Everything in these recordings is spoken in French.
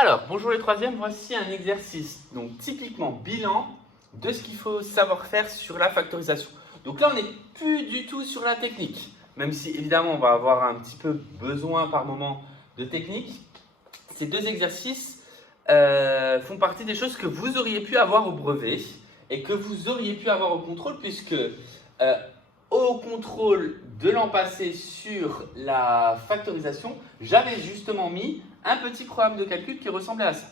Alors, bonjour les troisièmes, voici un exercice, donc typiquement bilan de ce qu'il faut savoir faire sur la factorisation. Donc là, on n'est plus du tout sur la technique, même si évidemment on va avoir un petit peu besoin par moment de technique. Ces deux exercices font partie des choses que vous auriez pu avoir au brevet et que vous auriez pu avoir au contrôle, puisque au contrôle de l'an passé sur la factorisation, j'avais justement mis un petit programme de calcul qui ressemblait à ça.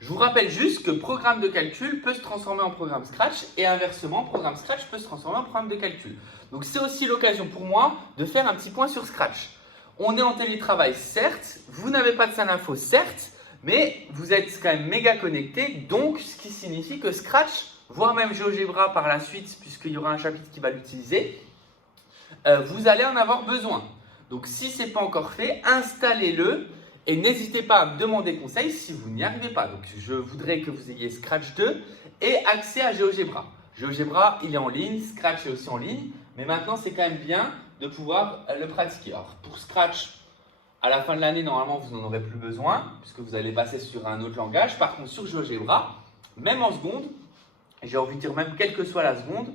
Je vous rappelle juste que programme de calcul peut se transformer en programme Scratch et inversement, programme Scratch peut se transformer en programme de calcul. Donc c'est aussi l'occasion pour moi de faire un petit point sur Scratch. On est en télétravail, certes, vous n'avez pas de salle info, certes, mais vous êtes quand même méga connecté, donc ce qui signifie que Scratch, voire même GeoGebra par la suite, puisqu'il y aura un chapitre qui va l'utiliser, vous allez en avoir besoin. Donc si ce n'est pas encore fait, installez-le et n'hésitez pas à me demander conseil si vous n'y arrivez pas. Donc je voudrais que vous ayez Scratch 2 et accès à GeoGebra. GeoGebra, il est en ligne, Scratch est aussi en ligne, mais maintenant c'est quand même bien de pouvoir le pratiquer. Alors pour Scratch, à la fin de l'année, normalement, vous n'en aurez plus besoin, puisque vous allez passer sur un autre langage. Par contre, sur GeoGebra, même en seconde, j'ai envie de dire même quelle que soit la seconde,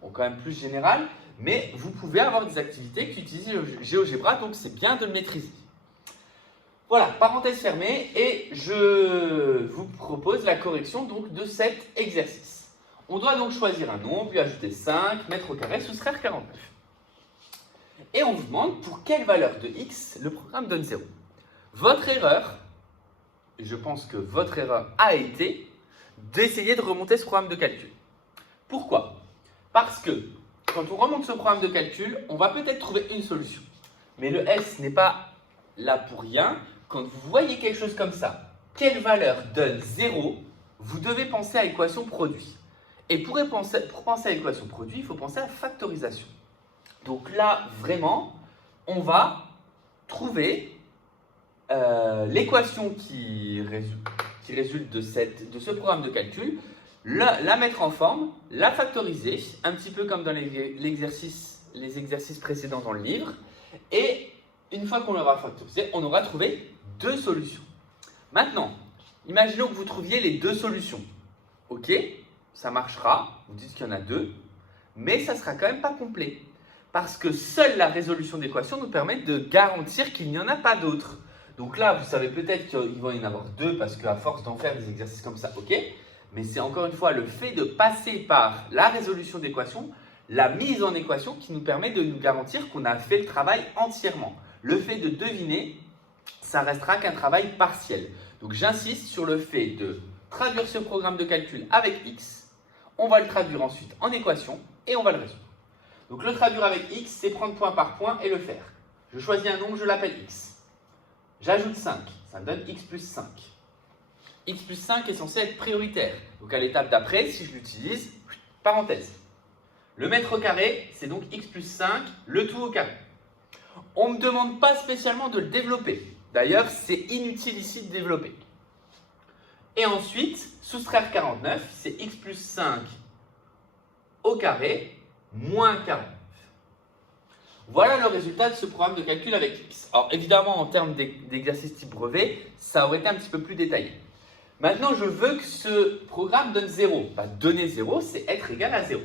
bon, quand même plus général, mais vous pouvez avoir des activités qui utilisent GeoGebra, donc c'est bien de le maîtriser. Voilà, parenthèse fermée, et je vous propose la correction donc de cet exercice. On doit donc choisir un nombre, lui ajouter 5, mettre au carré, soustraire 49. Et on vous demande pour quelle valeur de x le programme donne 0. Votre erreur, et je pense que votre erreur a été d'essayer de remonter ce programme de calcul. Pourquoi? Parce que quand on remonte ce programme de calcul, on va peut-être trouver une solution. Mais le S n'est pas là pour rien. Quand vous voyez quelque chose comme ça, quelle valeur donne 0, vous devez penser à l'équation produit. Et pour penser à l'équation produit, il faut penser à factorisation. Donc là, vraiment, on va trouver l'équation qui résulte de ce programme de calcul, la mettre en forme, la factoriser, un petit peu comme dans les exercices précédents dans le livre. Et une fois qu'on l'aura factorisé, on aura trouvé deux solutions. Maintenant, imaginons que vous trouviez les deux solutions. Ok, ça marchera, vous dites qu'il y en a deux, mais ça ne sera quand même pas complet. Parce que seule la résolution d'équation nous permet de garantir qu'il n'y en a pas d'autres. Donc là, vous savez peut-être qu'il va y en avoir deux parce qu'à force d'en faire des exercices comme ça, ok. Mais c'est encore une fois le fait de passer par la résolution d'équation, la mise en équation qui nous permet de nous garantir qu'on a fait le travail entièrement. Le fait de deviner, ça restera qu'un travail partiel. Donc j'insiste sur le fait de traduire ce programme de calcul avec x. On va le traduire ensuite en équation et on va le résoudre. Donc le traduire avec x, c'est prendre point par point et le faire. Je choisis un nombre, je l'appelle x. J'ajoute 5, ça me donne x plus 5. X plus 5 est censé être prioritaire. Donc à l'étape d'après, si je l'utilise, parenthèse. Le mettre au carré, c'est donc x plus 5, le tout au carré. On ne me demande pas spécialement de le développer. D'ailleurs, c'est inutile ici de développer. Et ensuite, soustraire 49, c'est x plus 5 au carré moins 49. Voilà le résultat de ce programme de calcul avec x. Alors évidemment, en termes d'exercice type brevet, ça aurait été un petit peu plus détaillé. Maintenant, je veux que ce programme donne 0. Bah, donner 0, c'est être égal à 0.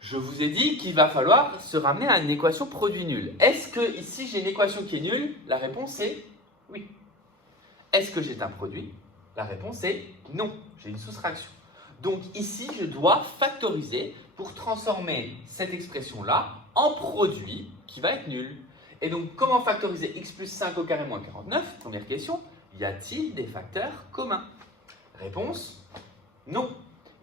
Je vous ai dit qu'il va falloir se ramener à une équation produit nul. Est-ce que ici j'ai une équation qui est nulle? La réponse est oui. Est-ce que j'ai un produit? La réponse est non, j'ai une soustraction. Donc ici, je dois factoriser pour transformer cette expression-là en produit qui va être nul. Et donc, comment factoriser x plus 5 au carré moins 49? Première question, y a-t-il des facteurs communs? Réponse, non.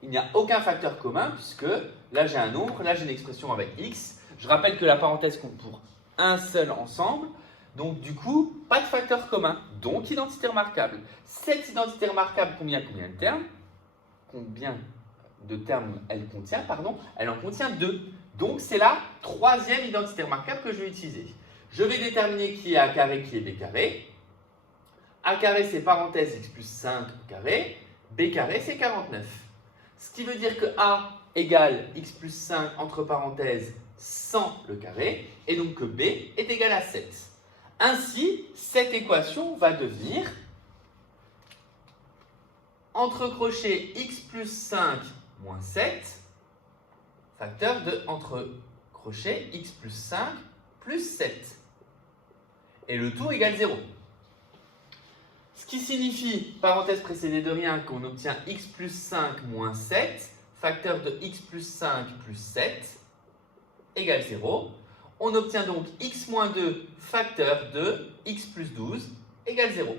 Il n'y a aucun facteur commun puisque là, j'ai un nombre, là, j'ai une expression avec x. Je rappelle que la parenthèse compte pour un seul ensemble. Donc, du coup, pas de facteur commun, donc identité remarquable. Cette identité remarquable, combien de termes? Combien de termes elle contient, pardon, elle en contient 2. Donc, c'est la troisième identité remarquable que je vais utiliser. Je vais déterminer qui est A carré, qui est B carré. A carré, c'est parenthèse x plus 5 au carré. B carré, c'est 49. Ce qui veut dire que A égale x plus 5 entre parenthèses 100 le carré. Et donc que B est égal à 7. Ainsi, cette équation va devenir entre crochet x plus 5 moins 7, facteur de entre crochet x plus 5 plus 7. Et le tout égale 0. Ce qui signifie, parenthèse précédée de rien, qu'on obtient x plus 5 moins 7, facteur de x plus 5 plus 7, égale 0. On obtient donc x moins 2, facteur de x plus 12, égale 0.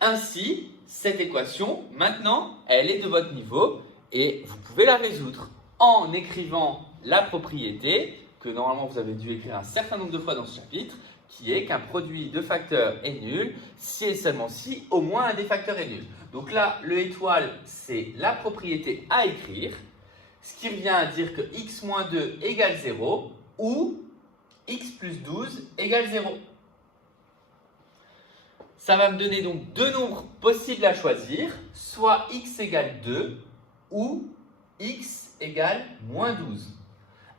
Ainsi, cette équation, maintenant, elle est de votre niveau et vous pouvez la résoudre en écrivant la propriété que normalement vous avez dû écrire un certain nombre de fois dans ce chapitre, qui est qu'un produit de facteurs est nul si et seulement si au moins un des facteurs est nul. Donc là, le étoile, c'est la propriété à écrire, ce qui revient à dire que x moins 2 égale 0 ou x plus 12 égale 0. Ça va me donner donc deux nombres possibles à choisir, soit x égale 2 ou x égale moins 12.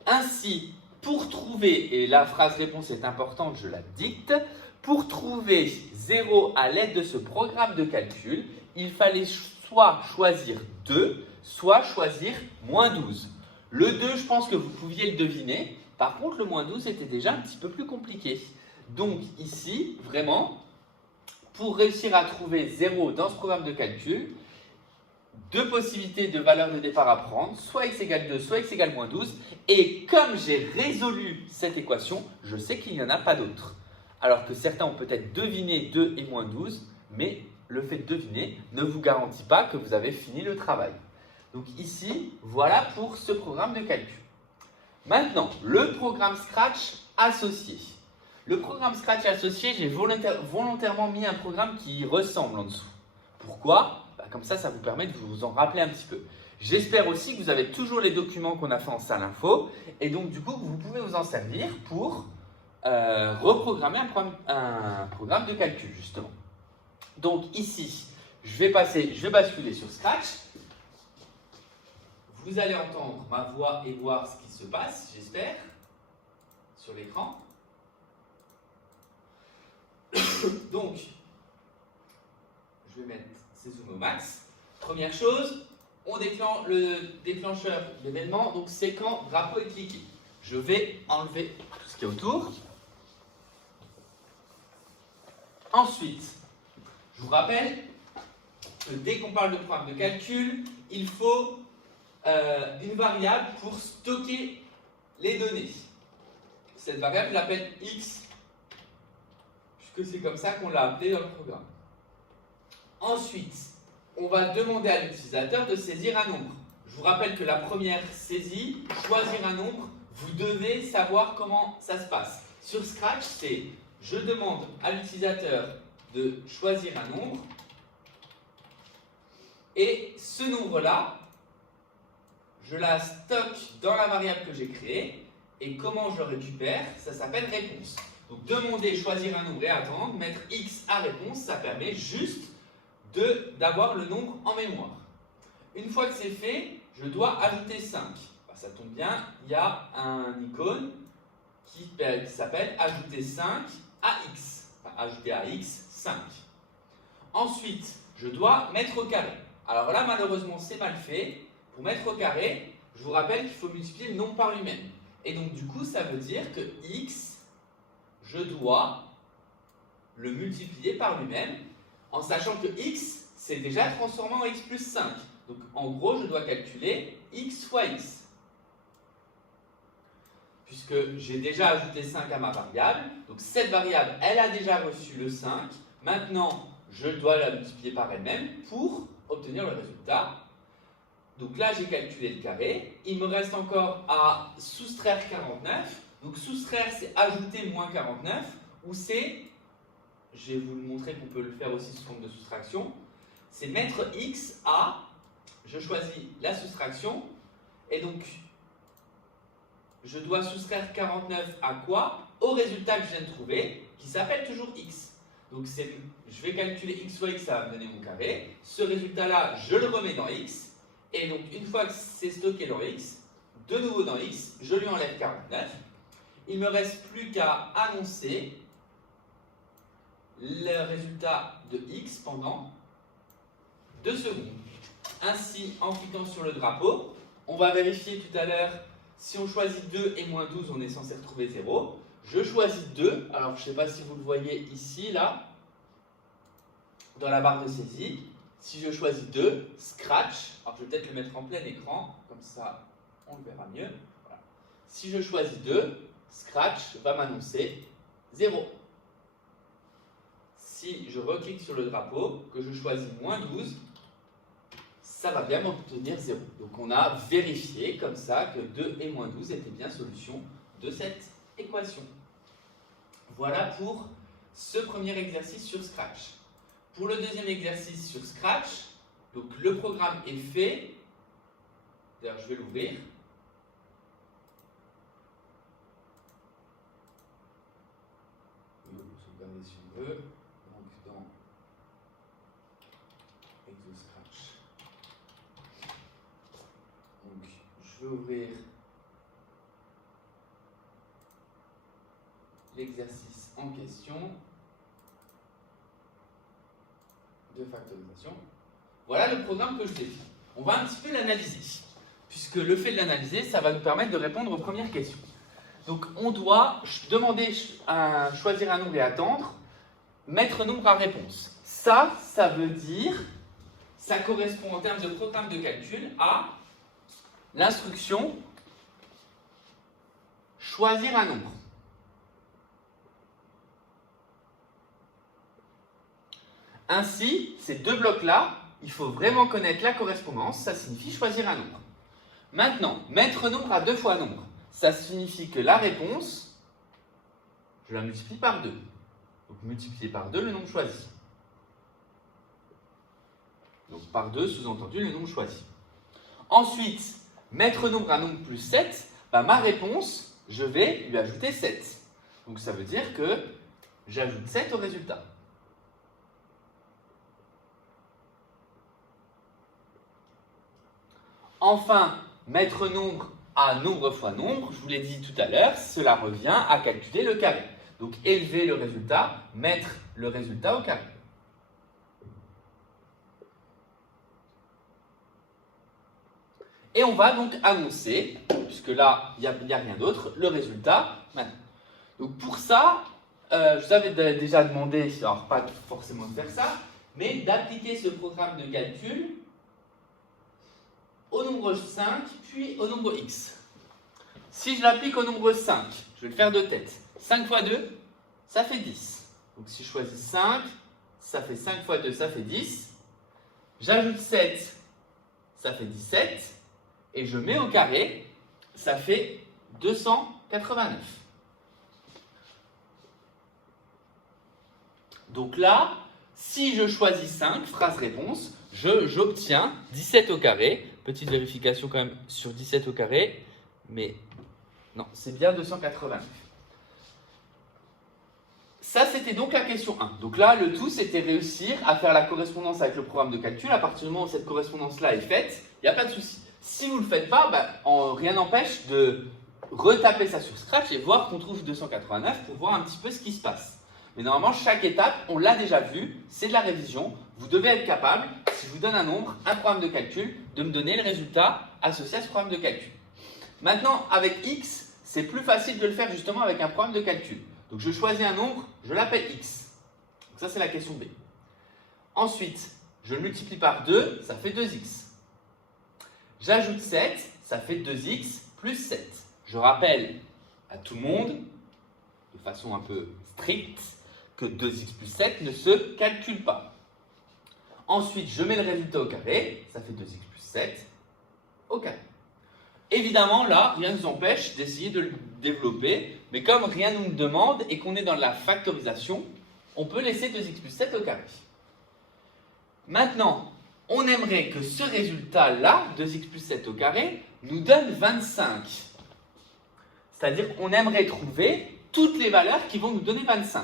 Ainsi, pour trouver, et la phrase réponse est importante, je la dicte, pour trouver 0 à l'aide de ce programme de calcul, il fallait soit choisir 2, soit choisir moins 12. Le 2, je pense que vous pouviez le deviner. Par contre, le moins 12 était déjà un petit peu plus compliqué. Donc ici, vraiment, pour réussir à trouver 0 dans ce programme de calcul, deux possibilités de valeur de départ à prendre, soit x égale 2, soit x égale moins 12. Et comme j'ai résolu cette équation, je sais qu'il n'y en a pas d'autres. Alors que certains ont peut-être deviné 2 et moins 12, mais le fait de deviner ne vous garantit pas que vous avez fini le travail. Donc ici, voilà pour ce programme de calcul. Maintenant, le programme Scratch associé. Le programme Scratch associé, j'ai volontairement mis un programme qui y ressemble en dessous. Pourquoi ? Comme ça vous permet de vous en rappeler un petit peu. J'espère aussi que vous avez toujours les documents qu'on a fait en salle info et donc du coup, vous pouvez vous en servir pour reprogrammer un programme de calcul justement. Donc ici, je vais basculer sur Scratch. Vous allez entendre ma voix et voir ce qui se passe, j'espère, sur l'écran. Donc, je vais mettre ces zooms au max. Première chose, on déclenche le déclencheur d'événement, donc c'est quand drapeau est cliqué. Je vais enlever tout ce qui est autour. Ensuite, je vous rappelle que dès qu'on parle de programme de calcul, il faut une variable pour stocker les données. Cette variable, je l'appelle x, puisque c'est comme ça qu'on l'a appelé dans le programme. Ensuite, on va demander à l'utilisateur de saisir un nombre. Je vous rappelle que la première saisie, choisir un nombre, vous devez savoir comment ça se passe. Sur Scratch, c'est je demande à l'utilisateur de choisir un nombre et ce nombre-là, je la stocke dans la variable que j'ai créée et comment je le récupère, ça s'appelle réponse. Donc demander, choisir un nombre et attendre, mettre x à réponse, ça permet juste d'avoir le nombre en mémoire. Une fois que c'est fait, je dois ajouter 5. Ça tombe bien, il y a un icône qui s'appelle ajouter 5 à x. Enfin, ajouter à x 5. Ensuite, je dois mettre au carré. Alors là, malheureusement, c'est mal fait. Pour mettre au carré, je vous rappelle qu'il faut multiplier le nombre par lui-même. Et donc, du coup, ça veut dire que x, je dois le multiplier par lui-même, en sachant que x, c'est déjà transformé en x plus 5. Donc, en gros, je dois calculer x fois x. Puisque j'ai déjà ajouté 5 à ma variable. Donc, cette variable, elle a déjà reçu le 5. Maintenant, je dois la multiplier par elle-même pour obtenir le résultat. Donc là, j'ai calculé le carré. Il me reste encore à soustraire 49. Donc, soustraire, c'est ajouter moins 49. Ou c'est, je vais vous le montrer qu'on peut le faire aussi sous forme de soustraction, c'est mettre x à, je choisis la soustraction, et donc, je dois soustraire 49 à quoi? Au résultat que je viens de trouver, qui s'appelle toujours x. Donc, je vais calculer x fois x, ça va me donner mon carré. Ce résultat-là, je le remets dans x. Et donc, une fois que c'est stocké dans x, de nouveau dans x, je lui enlève 49. Il ne me reste plus qu'à annoncer le résultat de x pendant 2 secondes. Ainsi, en cliquant sur le drapeau, on va vérifier tout à l'heure si on choisit 2 et moins 12, on est censé retrouver 0. Je choisis 2, alors je ne sais pas si vous le voyez ici, là, dans la barre de saisie. Si je choisis 2, scratch, alors je vais peut-être le mettre en plein écran, comme ça on le verra mieux. Voilà. Si je choisis 2, scratch va m'annoncer 0. Si je reclique sur le drapeau, que je choisis moins 12, ça va bien m'obtenir 0. Donc on a vérifié comme ça que 2 et moins 12 étaient bien solution de cette équation. Voilà pour ce premier exercice sur Scratch. Pour le deuxième exercice sur Scratch, donc le programme est fait. D'ailleurs, je vais l'ouvrir. On peut sauvegarder si on veut. Donc dans Exo Scratch. Donc je vais ouvrir l'exercice en question de factorisation. Voilà le programme que je défie. On va un petit peu l'analyser, puisque le fait de l'analyser, ça va nous permettre de répondre aux premières questions. Donc on doit demander à choisir un nombre et attendre, mettre nombre à réponse. Ça veut dire, ça correspond en termes de programme de calcul à l'instruction choisir un nombre. Ainsi, ces deux blocs-là, il faut vraiment connaître la correspondance, ça signifie choisir un nombre. Maintenant, mettre nombre à 2 fois nombre, ça signifie que la réponse, je la multiplie par 2. Donc multiplier par 2 le nombre choisi. Donc par 2, sous-entendu le nombre choisi. Ensuite, mettre nombre à nombre plus 7, ma réponse, je vais lui ajouter 7. Donc ça veut dire que j'ajoute 7 au résultat. Enfin, mettre nombre à nombre fois nombre, je vous l'ai dit tout à l'heure, cela revient à calculer le carré. Donc élever le résultat, mettre le résultat au carré. Et on va donc annoncer, puisque là, il n'y a rien d'autre, le résultat maintenant. Donc pour ça, je vous avais déjà demandé, alors pas forcément de faire ça, mais d'appliquer ce programme de calcul au nombre 5, puis au nombre x. Si je l'applique au nombre 5, je vais le faire de tête. 5 fois 2, ça fait 10. Donc si je choisis 5, ça fait 5 fois 2, ça fait 10. J'ajoute 7, ça fait 17. Et je mets au carré, ça fait 289. Donc là, si je choisis 5, phrase réponse, j'obtiens 17 au carré. Petite vérification quand même sur 17 au carré, mais non, c'est bien 289. Ça, c'était donc la question 1. Donc là, le tout, c'était réussir à faire la correspondance avec le programme de calcul. À partir du moment où cette correspondance-là est faite, il n'y a pas de souci. Si vous ne le faites pas, rien n'empêche de retaper ça sur Scratch et voir qu'on trouve 289 pour voir un petit peu ce qui se passe. Mais normalement, chaque étape, on l'a déjà vu, c'est de la révision. Vous devez être capable, si je vous donne un nombre, un programme de calcul, de me donner le résultat associé à ce programme de calcul. Maintenant, avec x, c'est plus facile de le faire justement avec un programme de calcul. Donc je choisis un nombre, je l'appelle x. Donc ça, c'est la question B. Ensuite, je le multiplie par 2, ça fait 2x. J'ajoute 7, ça fait 2x plus 7. Je rappelle à tout le monde, de façon un peu stricte, que 2x plus 7 ne se calcule pas. Ensuite, je mets le résultat au carré, ça fait 2x plus 7 au carré. Évidemment, là, rien ne nous empêche d'essayer de le développer, mais comme rien ne nous demande et qu'on est dans la factorisation, on peut laisser 2x plus 7 au carré. Maintenant, on aimerait que ce résultat-là, 2x plus 7 au carré, nous donne 25. C'est-à-dire qu'on aimerait trouver toutes les valeurs qui vont nous donner 25.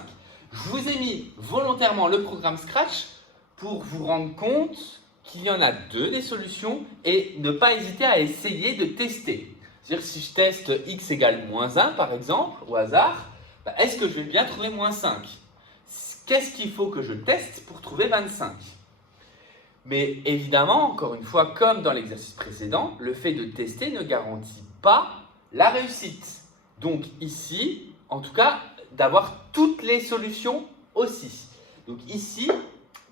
Je vous ai mis volontairement le programme Scratch pour vous rendre compte qu'il y en a 2 des solutions et ne pas hésiter à essayer de tester. C'est-à-dire si je teste x égale moins 1 par exemple, au hasard, est-ce que je vais bien trouver moins 5 ? qu'est-ce qu'il faut que je teste pour trouver 25? Mais évidemment, encore une fois, comme dans l'exercice précédent, le fait de tester ne garantit pas la réussite. Donc ici, en tout cas, d'avoir toutes les solutions aussi. Donc ici,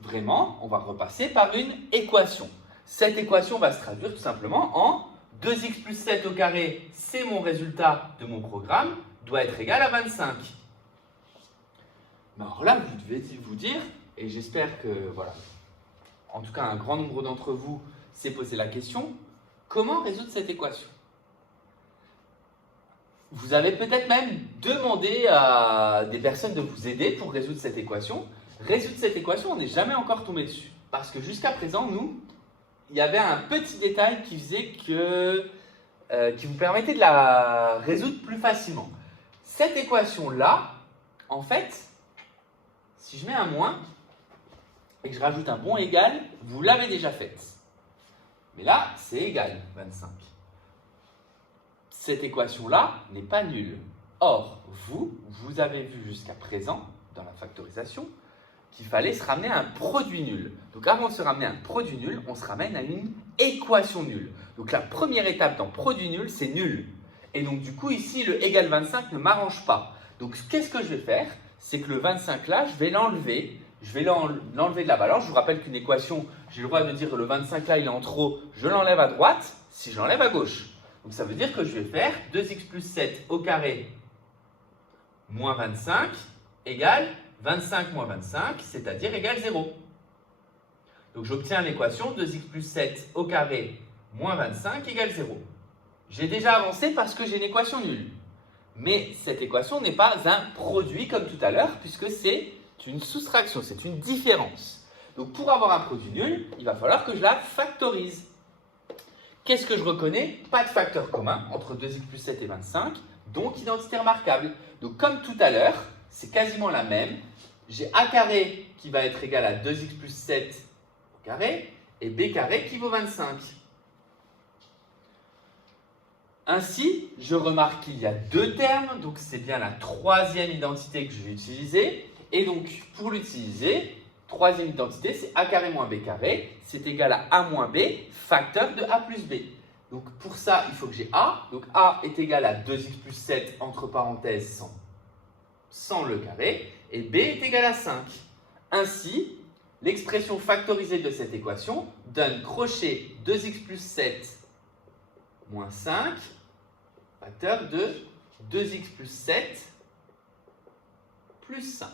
vraiment, on va repasser par une équation. Cette équation va se traduire tout simplement en 2x plus 7 au carré, c'est mon résultat de mon programme, doit être égal à 25. Mais alors là, vous devez vous dire, et j'espère que, voilà, en tout cas un grand nombre d'entre vous s'est posé la question, comment résoudre cette équation? Vous avez peut-être même demandé à des personnes de vous aider pour résoudre cette équation. Résoudre cette équation, on n'est jamais encore tombé dessus. Parce que jusqu'à présent, nous, il y avait un petit détail qui faisait que, qui vous permettait de la résoudre plus facilement. Cette équation-là, en fait, si je mets un moins et que je rajoute un bon égal, vous l'avez déjà faite. Mais là, c'est égal, 25. Cette équation-là n'est pas nulle. Or, vous avez vu jusqu'à présent, dans la factorisation, qu'il fallait se ramener à un produit nul. Donc avant de se ramener à un produit nul, on se ramène à une équation nulle. Donc la première étape dans produit nul, c'est nul. Et donc du coup ici, le égal 25 ne m'arrange pas. Donc qu'est-ce que je vais faire? C'est que le 25 là, je vais l'enlever. Je vais l'enlever de la balance. Je vous rappelle qu'une équation, j'ai le droit de dire que le 25 là, il est en trop. Je l'enlève à droite, si je l'enlève à gauche. Donc ça veut dire que je vais faire 2x plus 7 au carré moins 25 égale 25 moins 25, c'est-à-dire égale 0. Donc j'obtiens l'équation 2x plus 7 au carré moins 25 égale 0. J'ai déjà avancé parce que j'ai une équation nulle. Mais cette équation n'est pas un produit comme tout à l'heure, puisque c'est une soustraction, c'est une différence. Donc pour avoir un produit nul, il va falloir que je la factorise. Qu'est-ce que je reconnais? Pas de facteur commun entre 2x plus 7 et 25, donc identité remarquable. Donc comme tout à l'heure, c'est quasiment la même. J'ai a carré qui va être égal à 2x plus 7 au carré et b carré qui vaut 25. Ainsi, je remarque qu'il y a deux termes, donc c'est bien la troisième identité que je vais utiliser. Et donc, pour l'utiliser, troisième identité, c'est a carré moins b carré, c'est égal à a moins b, facteur de a plus b. Donc pour ça, il faut que j'ai a. Donc a est égal à 2x plus 7, entre parenthèses, sans le carré, et b est égal à 5. Ainsi, l'expression factorisée de cette équation donne crochet 2x plus 7 moins 5, facteur de 2x plus 7 plus 5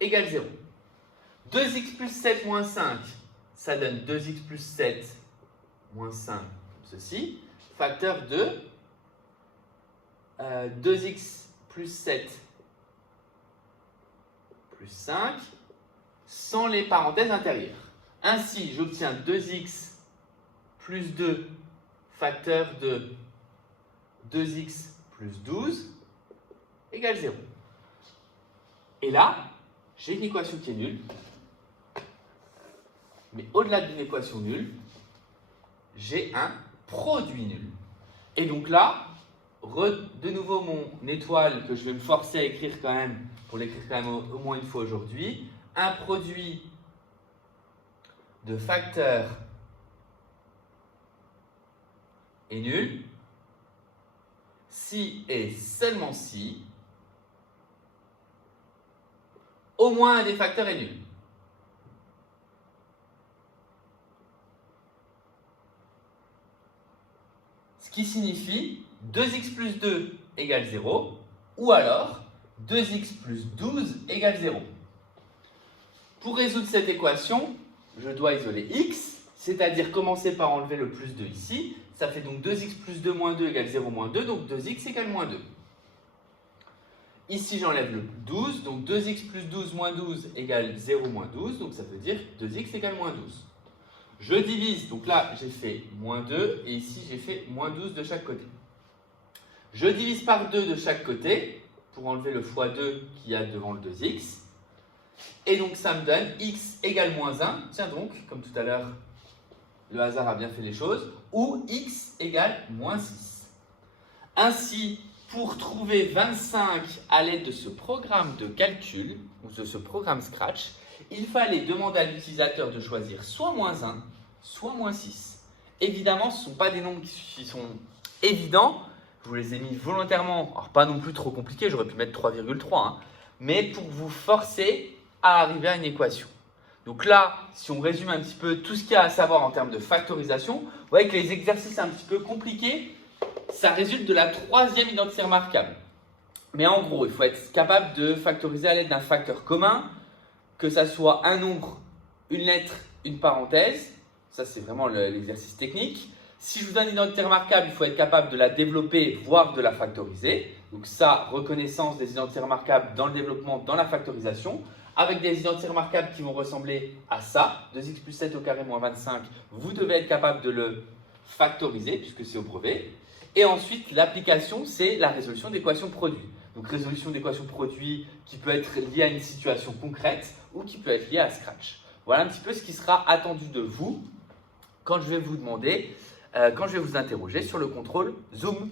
égale 0. 2x plus 7 moins 5, ça donne 2x plus 7 moins 5, comme ceci. Facteur de 2x plus 7 plus 5 sans les parenthèses intérieures. Ainsi, j'obtiens 2x plus 2 facteur de 2x plus 12 égale 0. Et là, j'ai une équation qui est nulle. Mais au-delà d'une équation nulle, j'ai un produit nul. Et donc là, de nouveau mon étoile que je vais me forcer à écrire quand même, pour l'écrire quand même au moins une fois aujourd'hui, un produit de facteurs est nul si et seulement si au moins un des facteurs est nul. Ce qui signifie 2x plus 2 égale 0, ou alors 2x plus 12 égale 0. Pour résoudre cette équation, je dois isoler x, c'est-à-dire commencer par enlever le plus 2 ici. Ça fait donc 2x plus 2 moins 2 égale 0 moins 2, donc 2x égale moins 2. Ici, j'enlève le 12, donc 2x plus 12 moins 12 égale 0 moins 12, donc ça veut dire 2x égale moins 12. Je divise, donc là, j'ai fait moins 2, et ici, j'ai fait moins 12 de chaque côté. Je divise par 2 de chaque côté, pour enlever le x2 qu'il y a devant le 2x. Et donc, ça me donne x égale moins 1. Tiens donc, comme tout à l'heure, le hasard a bien fait les choses. Ou x égale moins 6. Ainsi, pour trouver 25 à l'aide de ce programme de calcul ou de ce programme Scratch, il fallait demander à l'utilisateur de choisir soit -1, soit -6. Évidemment, ce ne sont pas des nombres qui sont évidents. Je vous les ai mis volontairement, alors pas non plus trop compliqués, j'aurais pu mettre 3,3, hein, mais pour vous forcer à arriver à une équation. Donc là, si on résume un petit peu tout ce qu'il y a à savoir en termes de factorisation, vous voyez que les exercices un petit peu compliqués, ça résulte de la troisième identité remarquable. Mais en gros, il faut être capable de factoriser à l'aide d'un facteur commun, que ça soit un nombre, une lettre, une parenthèse. Ça, c'est vraiment l'exercice technique. Si je vous donne une identité remarquable, il faut être capable de la développer, voire de la factoriser. Donc ça, reconnaissance des identités remarquables dans le développement, dans la factorisation, avec des identités remarquables qui vont ressembler à ça, 2x plus 7 au carré moins 25, vous devez être capable de le factoriser, puisque c'est au brevet. Et ensuite, l'application, c'est la résolution d'équations produits. Donc résolution d'équations produits qui peut être liée à une situation concrète ou qui peut être liée à Scratch. Voilà un petit peu ce qui sera attendu de vous quand je vais vous demander, quand je vais vous interroger sur le contrôle Zoom.